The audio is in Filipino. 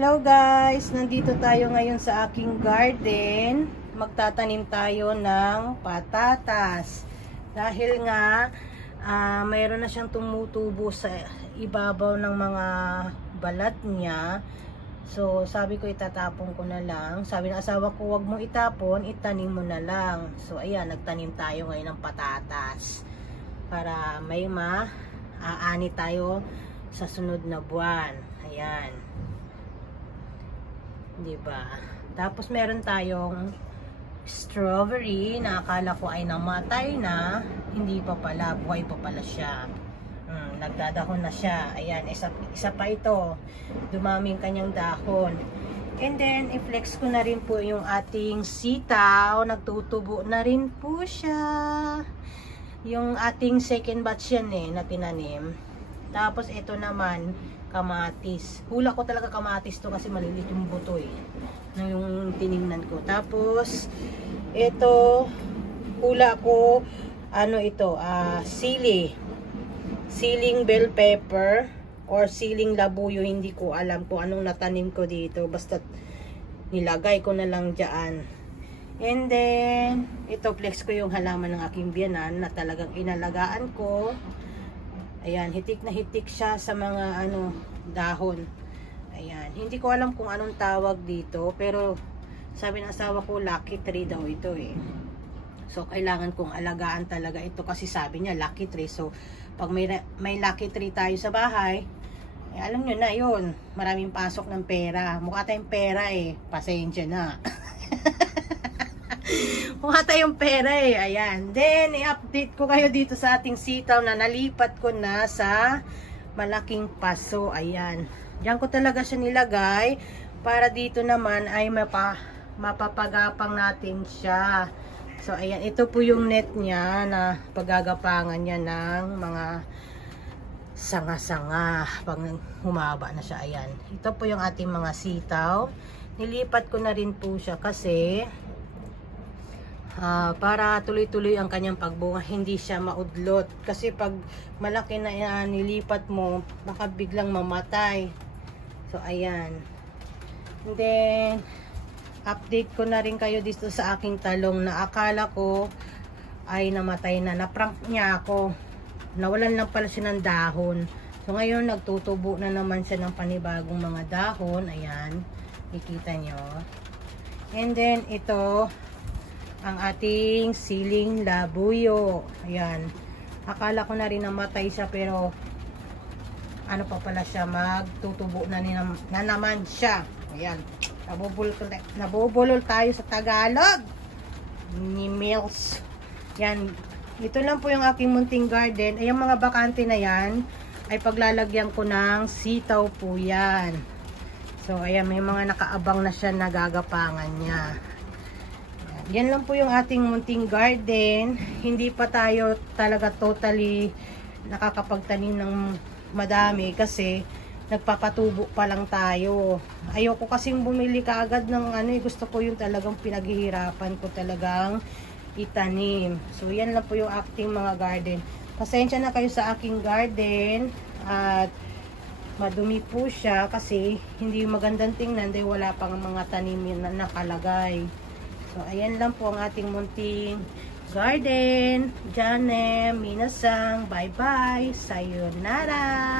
Hello guys! Nandito tayo ngayon sa aking garden. Magtatanim tayo ng patatas. Dahil nga, mayroon na siyang tumutubo sa ibabaw ng mga balat niya. So, sabi ko itatapon ko na lang. Sabi ng asawa ko, wag mo itapon, itanim mo na lang. So, ayan, nagtanim tayo ngayon ng patatas. Para may maaani tayo sa sunod na buwan. Ayan. Diba? Tapos meron tayong strawberry na akala ko ay namatay na. Hindi pa pala, buhay pa pala siya. Nagdadahon na siya. Ayan, isa pa ito. Dumaming kanyang dahon. And then, i-flex ko na rin po yung ating sitaw. Nagtutubo na rin po siya. Yung ating second batch yan na tinanim. Tapos ito naman, kamatis. Hula ko talaga kamatis to kasi malilit yung buto yung tinignan ko. Tapos ito hula ko siling bell pepper or siling labuyo, hindi ko alam kung anong natanim ko dito, basta nilagay ko na lang dyan. And then ito, flex ko yung halaman ng aking biyanan na talagang inalagaan ko. Ayan, hitik na hitik siya sa mga dahon. Ayan, hindi ko alam kung anong tawag dito, pero sabi ng asawa ko lucky tree daw ito So kailangan kong alagaan talaga ito kasi sabi niya lucky tree. So pag may lucky tree tayo sa bahay, alam nyo na yun, maraming pasok ng pera. Mukha tayong pera pasensya na. Mukha tayong pera Ayan. Then, i-update ko kayo dito sa ating sitaw na nalipat ko na sa malaking paso. Ayan. Diyan ko talaga siya nilagay para dito naman ay mapapagapang natin siya. So, ayan. Ito po yung net niya na paggagapangan niya ng mga sanga-sanga pag humaba na siya. Ayan. Ito po yung ating mga sitaw. Nilipat ko na rin po siya kasi para tuloy-tuloy ang kanyang pagbunga, hindi siya maudlot. Kasi pag malaki na nilipat mo, baka biglang mamatay. So, ayan. And then, update ko na rin kayo dito sa aking talong na akala ko ay namatay na. Naprank niya ako. Nawalan lang pala siya ng dahon. So, ngayon, nagtutubo na naman siya ng panibagong mga dahon. Ayan. Nakikita nyo. And then, ito ang ating siling labuyo. Ayan. Akala ko na rin namatay siya, pero ano pa pala siya, magtutubo na naman siya. Ayan. Nabubulol tayo sa Tagalog ni Mills. Yan. Ito lang po yung aking munting garden. Ay, yung mga bakante na yan ay paglalagyan ko ng sitaw po yan. So, ayan, may mga nakaabang na siya na gagapangan niya. Yan lang po yung ating munting garden. Hindi pa tayo talaga totally nakakapagtanim ng madami kasi nagpapatubo pa lang tayo. Ayoko kasing bumili kaagad ng gusto ko yung talagang pinaghihirapan ko talagang itanim. So yan lang po yung ating mga garden. Pasensya na kayo sa aking garden at madumi po siya kasi hindi magandang tingnan dahil wala pang mga tanim na nakalagay. So, ayan lang po ang ating munting garden. Janem, minasang, bye-bye, sayonara!